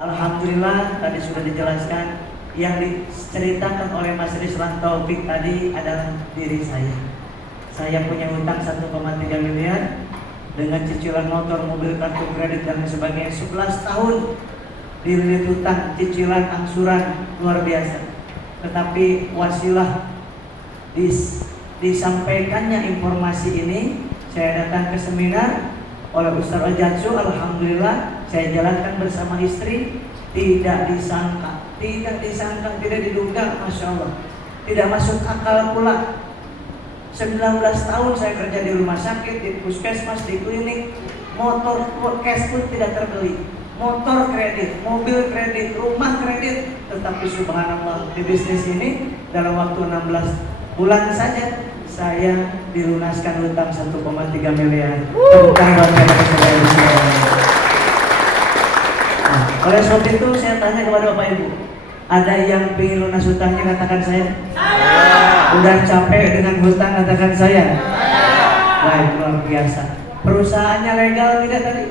Alhamdulillah tadi sudah dijelaskan. Yang diceritakan oleh Mas Rizwan Taufik tadi adalah diri saya. Saya punya hutang 1,3 miliar dengan cicilan motor, mobil, kartu kredit dan sebagainya 11 tahun. Dililit hutang, cicilan, angsuran luar biasa. Tetapi wasilah disampaikannya informasi ini, saya datang ke seminar oleh Ustaz Ojatsu. Alhamdulillah saya jalankan bersama istri. Tidak disangka, tidak diduga, Masya Allah, tidak masuk akal pula. 19 tahun saya kerja di rumah sakit, di puskesmas, di klinik. Motor cash pun tidak terbeli, motor kredit, mobil kredit, rumah kredit. Tetapi subhanallah, di bisnis ini dalam waktu 16 bulan saja saya dilunaskan hutang 1,3 miliar. Hutang oleh sebab itu saya tanya kepada Bapak Ibu, ada yang ingin lunas hutangnya? Katakan saya. Udah capek dengan hutang? Katakan saya. Baik, luar biasa. Perusahaannya legal tidak tadi?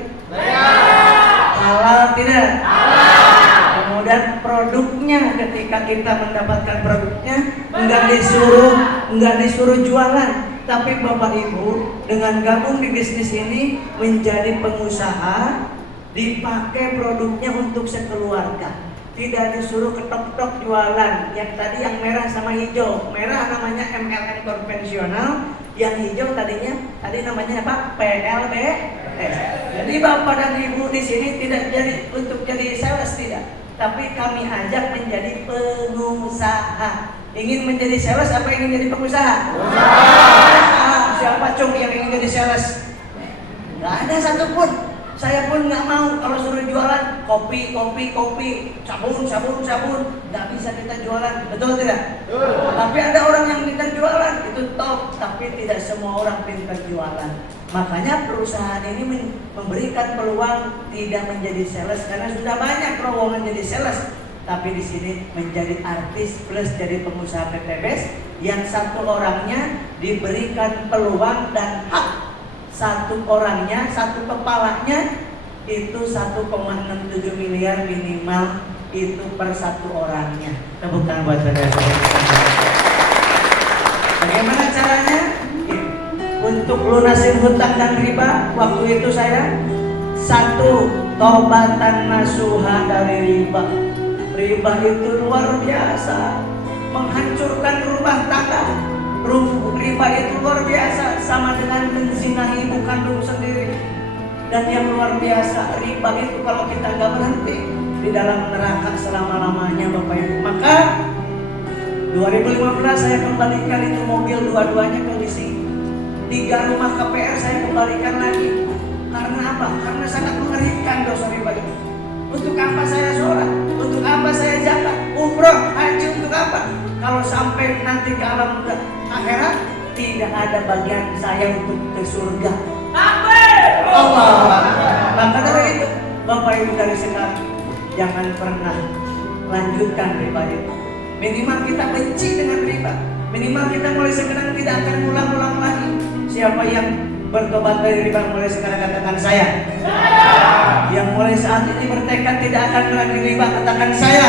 Halal tidak? Kemudian produknya, ketika kita mendapatkan produknya, enggak disuruh jualan. Tapi Bapak Ibu dengan gabung di bisnis ini menjadi pengusaha, dipakai produknya untuk sekeluarga, tidak disuruh ketok-ketok jualan. Yang tadi yang merah sama hijau, merah namanya MLM konvensional, yang hijau tadi namanya apa? PLBS. Jadi Bapak dan Ibu di sini tidak jadi untuk jadi sales, tidak, tapi kami ajak menjadi pengusaha. Ingin menjadi sales apa ingin jadi pengusaha? Siapa cung yang ingin jadi sales? Nggak ada satupun. Saya pun nggak mau kalau suruh jualan kopi, sabun, nggak bisa kita jualan, betul tidak? Tapi ada orang yang pintar jualan, itu top. Tapi tidak semua orang pintar jualan. Makanya perusahaan ini memberikan peluang tidak menjadi sales karena sudah banyak lowongan jadi sales. Tapi di sini menjadi artis plus jadi pengusaha PTBS yang satu orangnya diberikan peluang dan hak. Satu orangnya, satu kepalanya itu 1,67 miliar minimal itu per satu orangnya. Tepuk tangan buat saudara-saudara. Bagaimana caranya? Untuk lunasin hutang dan riba, waktu itu saya satu tobatan nasuha dari riba. Riba itu luar biasa, menghancurkan rumah tangga. Riba itu luar biasa, sama dengan menzinahi ibu kandung sendiri. Dan yang luar biasa, riba itu kalau kita nggak berhenti di dalam neraka selama-lamanya, Bapak Ibu. Maka 2015 saya kembalikan itu mobil dua-duanya ke leasing. 3 rumah KPR saya kembalikan lagi. Karena apa? Karena sangat mengerikan dosa riba itu. Untuk apa saya sholat? Untuk apa saya zakat? Umroh, haji untuk apa? Kalau sampai nanti ke alam akhirat tidak ada bagian saya untuk ke surga. Allah. Maka dari itu Bapak Ibu dari sekarang jangan pernah lanjutkan riba itu. Minimal kita benci dengan riba. Minimal kita mulai sekarang tidak akan ulang-ulang lagi. Siapa yang bertobat dari riba mulai sekarang katakan saya. Yang mulai saat ini bertekad tidak akan lagi riba katakan saya.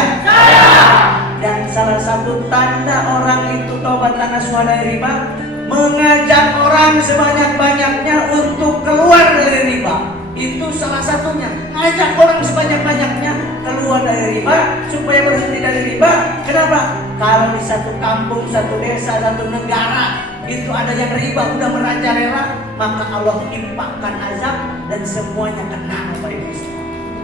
Dan salah satu tanda orang itu tobat nasuha dari riba, mengajak orang sebanyak-banyaknya untuk keluar dari riba. Itu salah satunya. Ngajak orang sebanyak-banyaknya keluar dari riba supaya berhenti dari riba. Kenapa? Kalau di satu kampung, satu desa, satu negara itu ada yang riba udah merajalela, maka Allah timpakan azab dan semuanya kena. Bapak Ibu,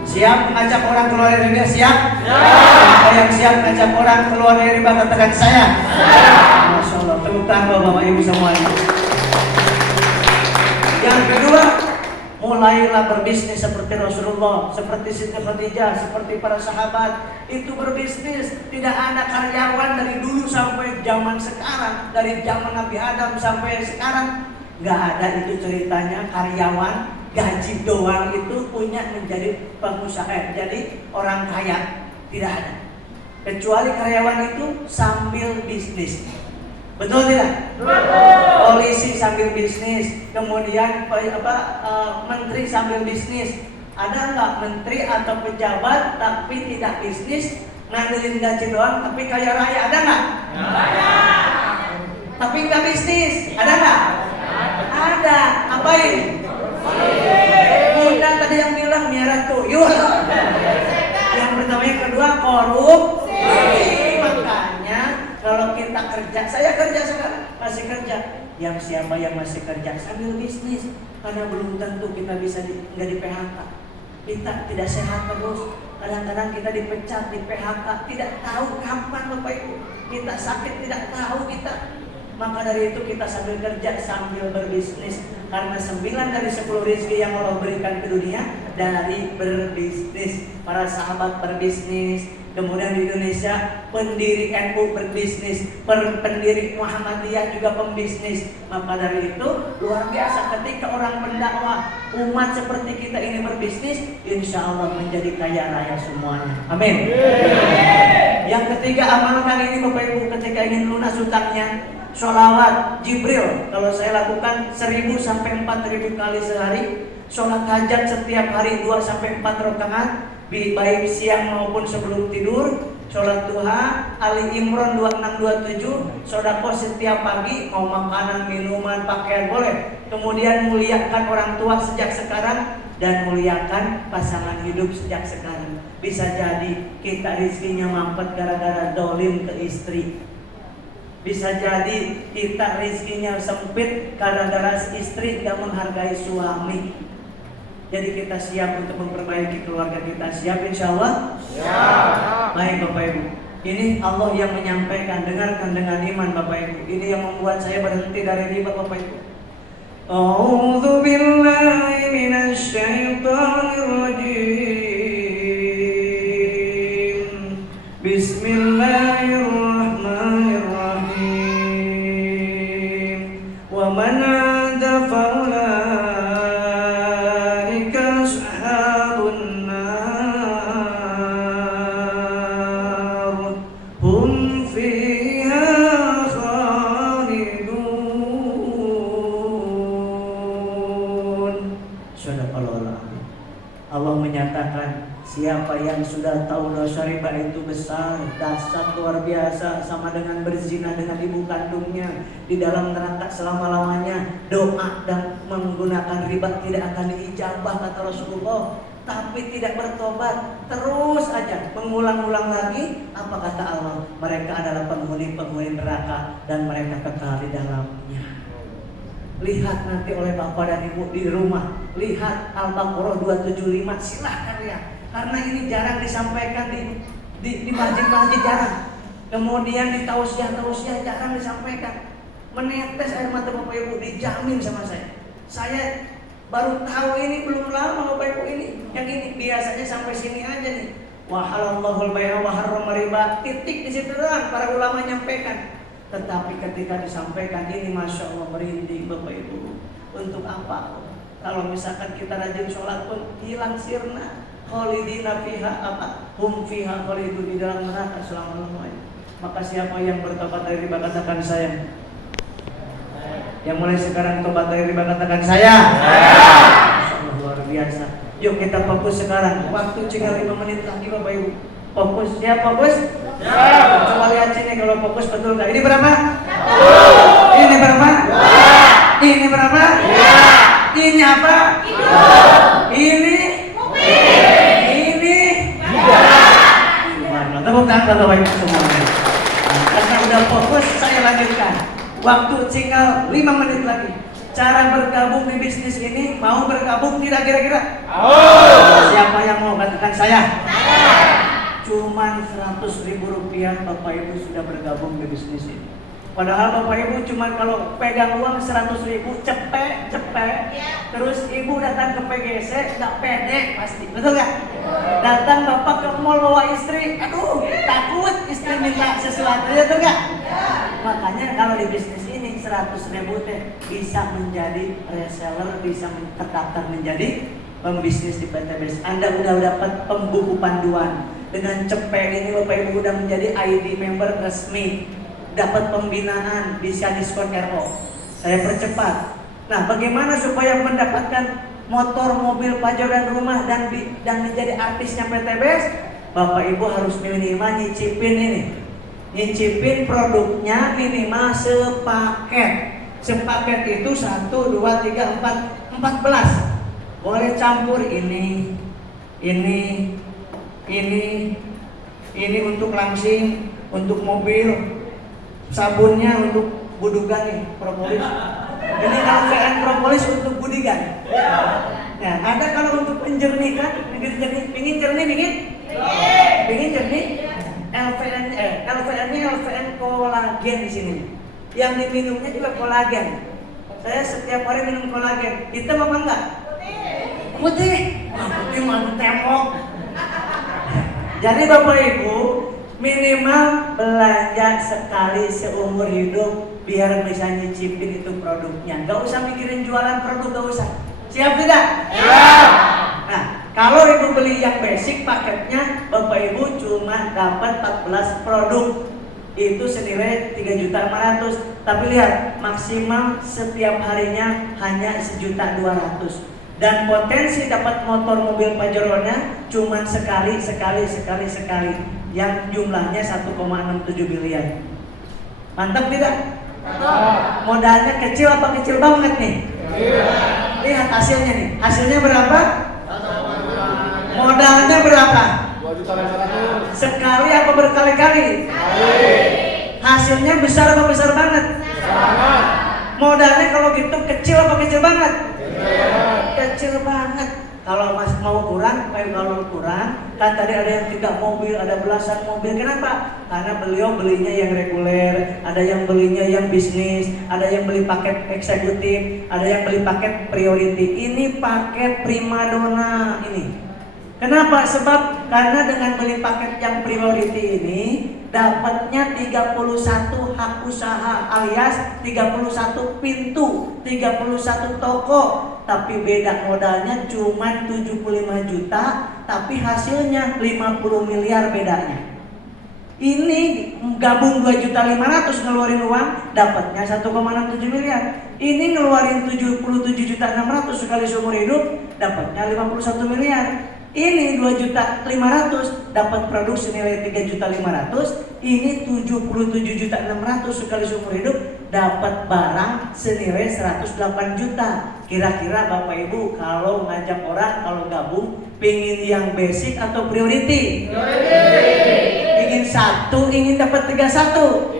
siap mengajak orang keluar dari riba? Siap? Siapa yang siap mengajak orang keluar dari riba katakan saya. Masya Allah, tepuk tangan Bapak Ibu semuanya. Yang kedua, mulailah berbisnis seperti Rasulullah, seperti Siti Khadijah, seperti para sahabat. Itu berbisnis, tidak ada karyawan dari dulu sampai zaman sekarang, dari zaman Nabi Adam sampai sekarang. Gak ada itu ceritanya karyawan gaji doang itu punya menjadi pengusaha, jadi orang kaya. Tidak ada. Kecuali karyawan itu sambil bisnis. Betul tidak? Polisi sambil bisnis, kemudian menteri sambil bisnis, Ada nggak menteri atau pejabat tapi tidak bisnis, ngandelin gaji doang tapi kaya raya? Ada nggak? Tapi nggak bisnis, ada nggak? Ada. Apain? Bunda tadi yang bilang miara tuyul. Yang pertama, yang kedua korupsi. Makanya kalau kita kerja, saya kerja sekarang masih kerja. Yang siapa yang masih kerja sambil bisnis, karena belum tentu kita bisa nggak di PHK. Kita tidak sehat terus. Kadang-kadang kita dipecat, di PHK, tidak tahu kapan Bapak Ibu. Kita sakit tidak tahu kita. Maka dari itu kita sambil kerja, sambil berbisnis. Karena 9 dari 10 rezeki yang Allah berikan ke dunia dari berbisnis. Para sahabat berbisnis. Kemudian di Indonesia pendiri NU berbisnis, pendiri Muhammadiyah juga pembisnis. Maka dari itu luar biasa ketika orang pendakwah umat seperti kita ini berbisnis, insya Allah menjadi kaya raya semuanya. Amin. Yang ketiga, amalkan ini Bapak Ibu ketika ingin lunas hutangnya. Sholawat Jibril, kalau saya lakukan 1000 sampai 4000 kali sehari. Sholat hajat setiap hari 2 sampai 4 rakaat, baik siang maupun sebelum tidur. Sholat duha, Ali Imran 2627, sedekah setiap pagi, mau makanan, minuman, pakaian boleh. Kemudian muliakan orang tua sejak sekarang dan muliakan pasangan hidup sejak sekarang. Bisa jadi kita rizkinya mampet gara-gara dolim ke istri. Bisa jadi kita rizkinya sempit gara-gara istri gak menghargai suami. Jadi kita siap untuk memperbaiki keluarga kita. Siap insya Allah? Siap. Baik Bapak Ibu, ini Allah yang menyampaikan. Dengarkan dengan iman Bapak Ibu. Ini yang membuat saya berhenti dari riba Bapak Ibu. A'udzu billahi minasy syaithanir rajim. Bismillahirrahmanirrahim. Wa man 'ada faulaika ashabun nar hum fiha khalidun. Sadaqallahu. Allah menyatakan, siapa yang sudah tahu dosa riba itu besar, dahsyat, luar biasa, sama dengan berzina dengan ibu kandungnya, di dalam neraka selama-lamanya. Doa dan menggunakan riba tidak akan diijabah kata Rasulullah. Tapi tidak bertobat, terus aja mengulang-ulang lagi. Apa kata Allah? Mereka adalah penghuni-penghuni neraka dan mereka kekal di dalamnya. Lihat nanti oleh Bapak dan Ibu di rumah, lihat Al-Baqarah 275, silahkan lihat. Karena ini jarang disampaikan di masjid-masjid, jarang. Kemudian di tausiah-tausiah jarang disampaikan. Menetes air mata Bapak Ibu, dijamin sama saya. Saya baru tahu ini belum lama Bapak Ibu ini. Yang ini biasanya sampai sini aja nih. Wa halallahul bai'a wa harrama riba. Titik di situ doang para ulama nyampaikan. Tetapi ketika disampaikan ini, Masya Allah merinding Bapak Ibu. Untuk apa? Kalau misalkan kita rajin sholat pun hilang sirna. Khalidina fiha apa? Hum fiha khalidun, di dalam neraka selama-lamanya. Maka siapa yang bertobat dari riba katakan saya. Yang mulai sekarang tobat dari riba katakan saya. Allah luar biasa. Yuk kita fokus sekarang. Waktu tinggal 5 menit lagi Bapak Ibu. Fokus, ya fokus? Ya. Coba lihat sini kalau fokus betul nggak? Ini berapa? Ini berapa? Ini berapa? Ini apa? Ini? Ini? Tepuk tangan Bapak Ibu semuanya. Karena udah fokus, saya lanjutkan. Waktu tinggal 5 menit lagi. Cara bergabung di bisnis ini, mau bergabung tidak kira-kira? Siapa yang mau katakan saya? Cuman 100.000 rupiah Bapak Ibu sudah bergabung di bisnis ini. Padahal Bapak Ibu cuman kalau pegang uang 100.000 cepet. Terus Ibu datang ke PGC nggak pede pasti, betul nggak? Datang Bapak ke mall bawa istri, aduh takut istri minta sesuatu, betul nggak? Makanya kalau di bisnis ini 100.000 teh bisa menjadi reseller, bisa terdaftar menjadi pembisnis di PTBS. Anda udah dapat pembuku panduan. Dengan cepet ini Bapak Ibu udah menjadi ID member resmi, dapat pembinaan, bisa diskon RO. Saya percepat. Nah, bagaimana supaya mendapatkan motor, mobil, pajero dan rumah dan menjadi artisnya PTBS, Bapak Ibu harus minimal nyicipin ini. Nyicipin produknya minimal sepaket. Sepaket itu 1, 2, 3, 4, 14. Boleh campur ini untuk langsing, untuk mobil, sabunnya untuk budugan nih, propolis. Ini LVN propolis untuk budigan. Nah, ada kalau untuk penjernihan, pingin jernih. LVN-nya LVN kolagen di sini. Yang diminumnya juga kolagen. Saya setiap hari minum kolagen. Hitam apa enggak? Putih. Putih mah tembok. Jadi Bapak Ibu minimal belanja sekali seumur hidup biar bisa nyicipin itu produknya. Gak usah mikirin jualan produk, gak usah. Siap tidak? Siap. Nah, kalau Ibu beli yang basic paketnya, Bapak Ibu cuma dapat 14 produk. Itu senilai 3.500.000. Tapi lihat, maksimal setiap harinya hanya 1.200.000. Dan potensi dapat motor, mobil, pajeronya cuma sekali, yang jumlahnya 1,67 miliar. Mantap tidak? Mantap. Modalnya kecil apa kecil banget nih? Lihat hasilnya nih. Hasilnya berapa? Modalnya berapa? 2.500.000. Sekali apa berkali-kali? Hasilnya besar apa besar banget? Sangat. Modalnya kalau gitu kecil apa kecil banget? Kecil banget. Kalau Mas mau kurang, kalau kurang, kan tadi ada yang 3 mobil, ada belasan mobil. Kenapa? Karena beliau belinya yang reguler, ada yang belinya yang bisnis, ada yang beli paket eksekutif, ada yang beli paket priority. Ini paket primadona ini. Kenapa? Sebab karena dengan beli paket yang priority ini dapatnya 31 hak usaha alias 31 pintu, 31 toko, tapi beda modalnya cuma 75 juta, tapi hasilnya 50 miliar bedanya. Ini gabung 2.500.000 ngeluarin uang, dapatnya 1,67 miliar. Ini ngeluarin 77.600.000 sekali seumur hidup, dapatnya 51 miliar. Ini 2.500.000 dapat produk senilai 3.500.000. Ini 77.600.000 sekali seumur hidup dapat barang senilai 108 juta. Kira-kira Bapak Ibu kalau ngajak orang, kalau gabung, pingin yang basic atau priority? Ingin ingin dapat 31?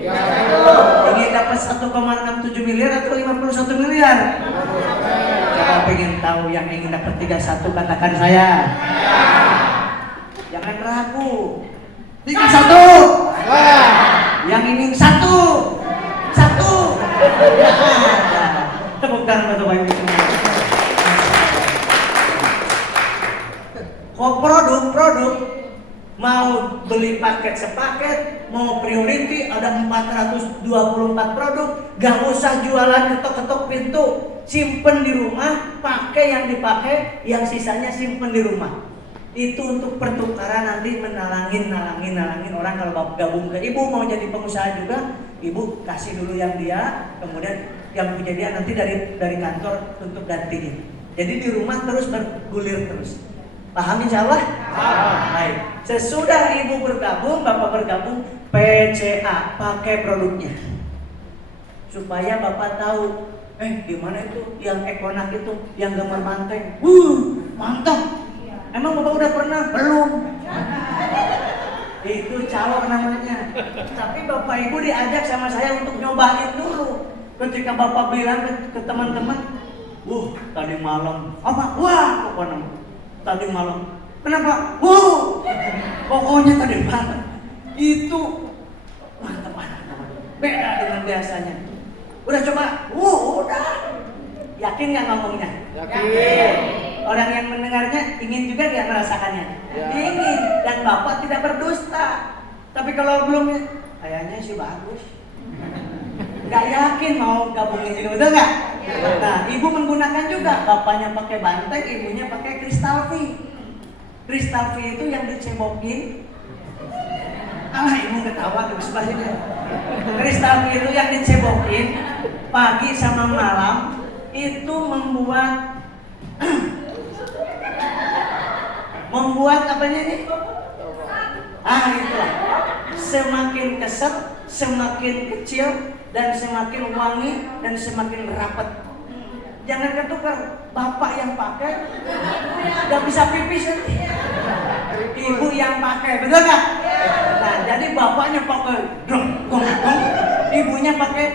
Ingin dapat 1,67 miliar atau 51 miliar? Kalau pengen tahu yang ingin dapat 31, katakan saya. Jangan ragu. 31. Yang ingin satu. Tepuk tangan buat Bapak Ibu semua. Kok produk mau beli paket sepaket, mau priority ada 424 produk, gak usah jualan ketok-ketok pintu, simpen di rumah, pakai yang dipakai, yang sisanya simpen di rumah. Itu untuk pertukaran nanti menalangin orang kalau gabung ke Ibu mau jadi pengusaha juga, Ibu kasih dulu yang dia, kemudian yang kejadian nanti dari kantor untuk gantiin. Jadi di rumah terus bergulir terus. Paham insya Allah? Baik. Sesudah Ibu bergabung, Bapak bergabung, PCA, pakai produknya. Supaya Bapak tahu, gimana itu yang Ekonak itu, yang gambar banteng. Mantap. Emang Bapak udah pernah? Belum. Itu calon namanya. Tapi Bapak Ibu diajak sama saya untuk nyobain dulu. Ketika Bapak bilang ke teman-teman, tadi malam, pokoknya tadi malam. Kenapa? Pokoknya tadi malam. Itu mantap. Beda dengan biasanya. Udah coba? Udah. Yakin nggak ngomongnya? Yakin. Orang yang mendengarnya ingin juga nggak merasakannya? Ya. Ingin. Dan Bapak tidak berdusta. Tapi kalau belum, kayaknya sih bagus. Nggak yakin mau gabungin juga, betul nggak? Nah, Ibu menggunakan juga. Bapaknya pakai banteng, ibunya pakai Crystal V. Crystal V itu yang dicebokin. Ibu ketawa tuh sebagainya. Crystal V itu yang dicebokin pagi sama malam, itu membuat membuat apanya ini? Itulah. Semakin keset, semakin kecil, dan semakin wangi, dan semakin rapat. Jangan ketukar. Bapak yang pakai, nggak bisa pipis nanti. Ibu yang pakai, betul nggak? Nah, jadi bapaknya pakai dong, ibunya pakai.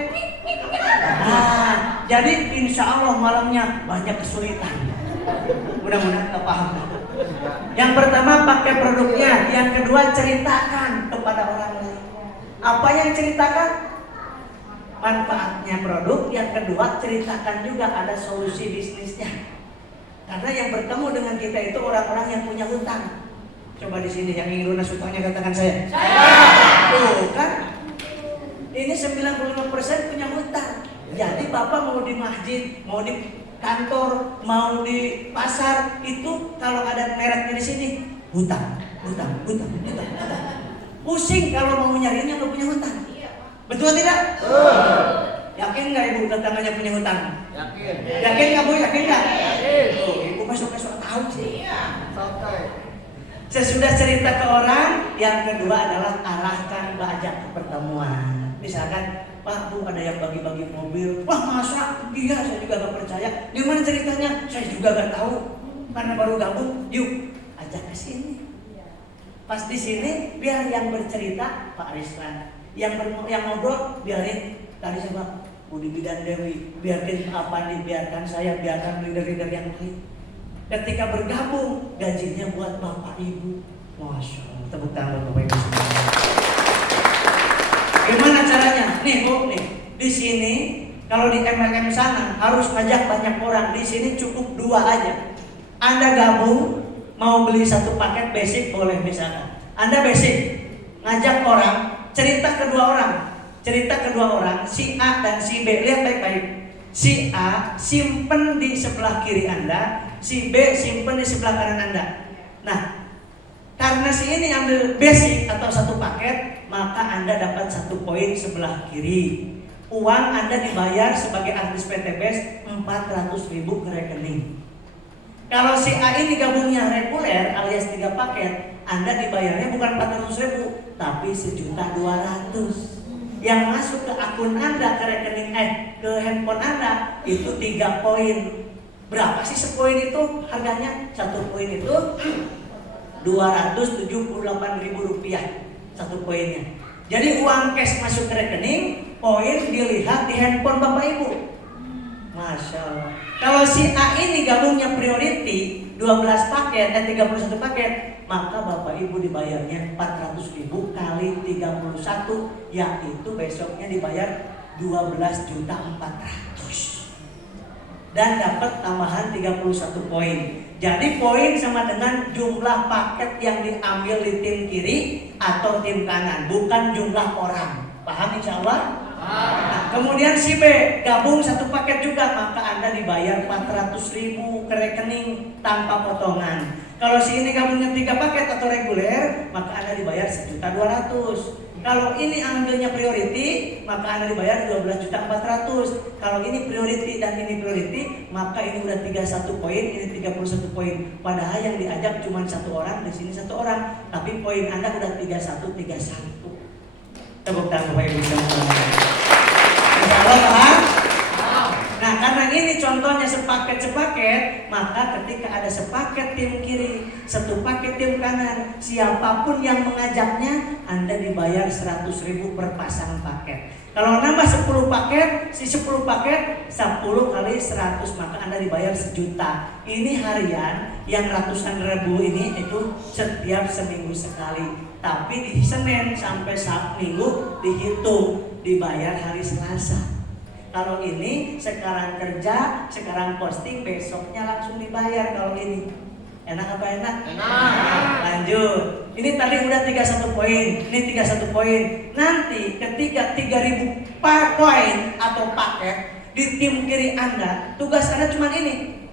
Nah, jadi insya Allah malamnya banyak kesulitan. Mudah-mudahan nggak paham. Yang pertama pakai produknya, yang kedua ceritakan kepada orang lain. Apa yang ceritakan? Manfaatnya produk. Yang kedua ceritakan juga ada solusi bisnisnya. Karena yang bertemu dengan kita itu orang-orang yang punya hutang. Coba di sini yang ingin lunas hutangnya katakan saya. Tuh kan, ini 95% punya hutang. Jadi bapak mau di masjid, mau di kantor, mau di pasar, itu kalau ada mereknya di sini hutang. Pusing kalau mau nyarinya nggak punya hutang. Betul tidak? Yakin nggak ibu tetangganya punya hutang? Yakin. Yakin nggak bu? Yakin nggak? Yakin. Tuh, ibu masuk tahu sih. Santai. Sesudah cerita ke orang, yang kedua adalah arahkan ajak ke pertemuan. Misalkan, Pak Bu ada yang bagi-bagi mobil. Wah masa? Iya, saya juga gak percaya. Gimana ceritanya? Saya juga gak tahu. Karena baru gabung. Yuk, ajak ke sini. Pas di sini, biar yang bercerita Pak Rislan. Yang ngobrol, biarin tadi siapa? Budi Bidan Dewi. Biarkan saya, biarkan leader-leader yang lain. Ketika bergabung, gajinya buat bapak ibu. Masya Allah, tepuk tangan bapak ibu semua. Gimana caranya? Nih bu, di sini kalau di MLM sana harus ngajak banyak orang. Di sini cukup 2 aja. Anda gabung, mau beli 1 paket basic boleh misalkan. Anda basic, ngajak orang, cerita ke 2 orang. Cerita ke 2 orang, si A dan si B. Lihat baik-baik. Si A simpen di sebelah kiri Anda, si B simpen di sebelah kanan Anda. Nah, karena si ini ambil basic atau 1 paket, maka Anda dapat 1 poin sebelah kiri. Uang Anda dibayar sebagai artis PTBS 400.000 ke rekening. Kalau si A ini gabungnya reguler alias 3 paket, Anda dibayarnya bukan 400.000, tapi 1.200.000. Yang masuk ke akun Anda, ke rekening ke handphone Anda itu 3 poin. Berapa sih sepoin itu? Harganya 1 poin itu Rp278.000 1 poinnya. Jadi uang cash masuk ke rekening, poin dilihat di handphone Bapak Ibu. Masya Allah. Kalau si A ini gabungnya priority 12 paket 31 paket, maka Bapak Ibu dibayarnya 400.000 kali 31, yaitu besoknya dibayar 12.400.000 dan dapat tambahan 31 poin. Jadi poin sama dengan jumlah paket yang diambil di tim kiri atau tim kanan, bukan jumlah orang. Paham insya Allah? Nah, kemudian si B gabung 1 paket juga, maka Anda dibayar 400.000 ke rekening tanpa potongan. Kalau si ini gabungnya 3 paket atau reguler, maka Anda dibayar 1.200.000. Kalau ini ambilnya priority, maka Anda dibayar 12.400.000. Kalau ini priority dan ini priority, maka ini udah 31 poin, ini 31 poin. Padahal yang diajak cuma 1 orang, di sini 1 orang, tapi poin Anda udah 31. Tepuk tangan Bapak Ibu sekalian. Insyaallah paham? Nah, karena ini contohnya sepaket, maka ketika ada sepaket tim kiri, 1 paket tim kanan, siapapun yang mengajaknya, Anda dibayar 100.000 per pasang paket. Kalau nambah 10 paket, 10 kali 100, maka Anda dibayar 1 juta. Ini harian yang ratusan ribu ini itu setiap seminggu sekali. Tapi di Senin sampai Sabtu Minggu dihitung, dibayar hari Selasa. Kalau ini sekarang kerja, sekarang posting, besoknya langsung dibayar. Kalau ini enak apa enak? Enak. Lanjut. Ini tadi udah 31 poin, ini 31 poin. Nanti ketika 3.000 poin atau paket di tim kiri Anda, tugas Anda cuma ini.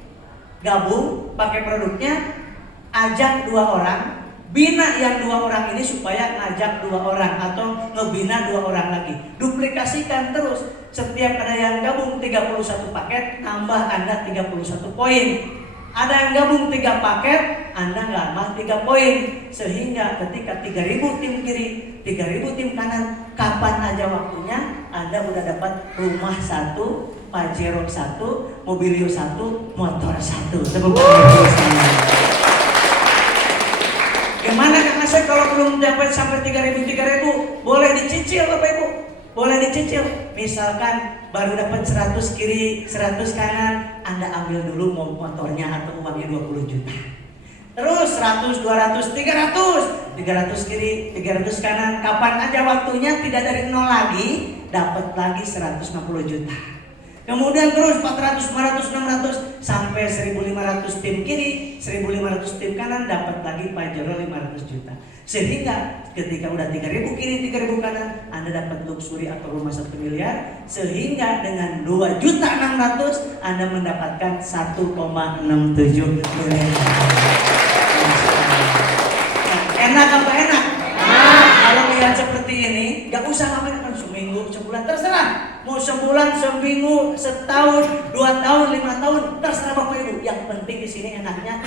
Gabung pakai produknya, ajak 2 orang, bina yang 2 orang ini supaya ngajak 2 orang atau ngebina 2 orang lagi. Duplikasikan terus. Setiap ada yang gabung 31 paket, tambah Anda 31 poin. Ada yang gabung 3 paket, Anda nambah 3 poin. Sehingga ketika 3.000 tim kiri, 3.000 tim kanan, kapan aja waktunya Anda udah dapat rumah 1, Pajero 1, Mobilio 1, motor 1. Tepuk tangan. Gimana Kang Asep kalau belum dapat sampai 3.000? Boleh dicicil Bapak Ibu. Boleh dicicil. Misalkan baru dapat 100 kiri, 100 kanan, Anda ambil dulu motornya atau uangnya 20 juta. Terus 100, 200, 300 kiri, 300 kanan. Kapan aja waktunya tidak dari nol lagi, dapat lagi 150 juta. Kemudian terus 400, 500, 600 sampai 1.500 tim kiri, 1.500 tim kanan, dapat lagi Pajero 500 juta. Sehingga ketika udah 3.000 kiri, 3.000 kanan, Anda dapat luxury atau rumah 1 miliar. Sehingga dengan 2.600.000 Anda mendapatkan 1,67 miliar. Enak apa enak? Kalau lihat seperti ini, gak usah ngapain seminggu, sebulan, terserah. Mau sebulan, seminggu, setahun, 2 tahun, 5 tahun, terserah Bapak Ibu. Yang penting di sini enaknya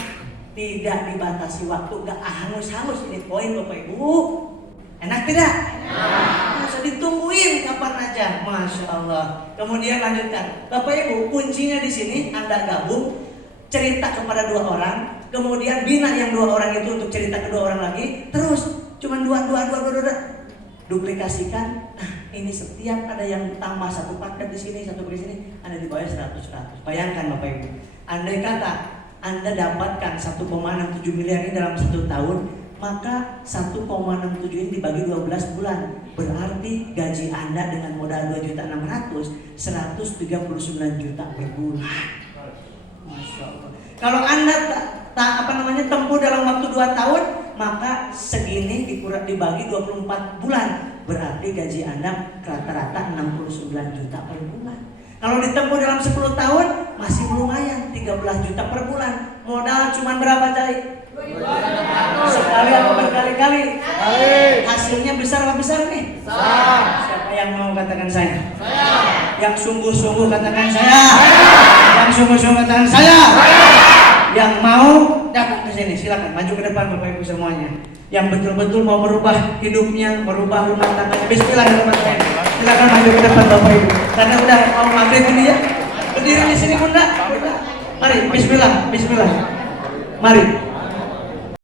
tidak dibatasi waktu, gak hangus-hangus. Ini poin Bapak Ibu. Enak tidak? Enak. Bisa ditungguin kapan aja, Masya Allah. Kemudian lanjutkan, Bapak Ibu, kuncinya di sini Anda gabung, cerita kepada 2 orang, kemudian bina yang 2 orang itu untuk cerita ke 2 orang lagi, terus cuman dua, duplikasikan. Nah, ini setiap ada yang tambah 1 paket di sini, 1 paket di sini, Anda dibayar 100. Bayangkan Bapak Ibu, andai kata Anda dapatkan 1,67 miliar ini dalam 1 tahun, maka 1,67 ini dibagi 12 bulan, berarti gaji Anda dengan modal 2.600.000, 139 juta per bulan. Masya Allah. Kalau Anda tempuh dalam waktu 2 tahun, maka segini dibagi 24 bulan, berarti gaji Anda rata-rata 69 juta per bulan. Kalau ditempuh dalam 10 tahun, masih lumayan, 13 juta per bulan. Modal cuma berapa Cai? Sekali atau berkali-kali? Hasilnya besar apa besar nih? Siapa yang mau katakan saya? Yang sungguh-sungguh katakan saya. Yang sungguh-sungguh katakan saya. Yang mau datang ke sini, silakan maju ke depan Bapak Ibu semuanya. Yang betul-betul mau merubah hidupnya, merubah rumah tangganya, bismillah di tempat saya. Silakan maju ke depan Bapak Ibu. Karena udah mau maghrib ini ya. Berdiri di sini Bunda. Mari, bismillah, bismillah. Mari.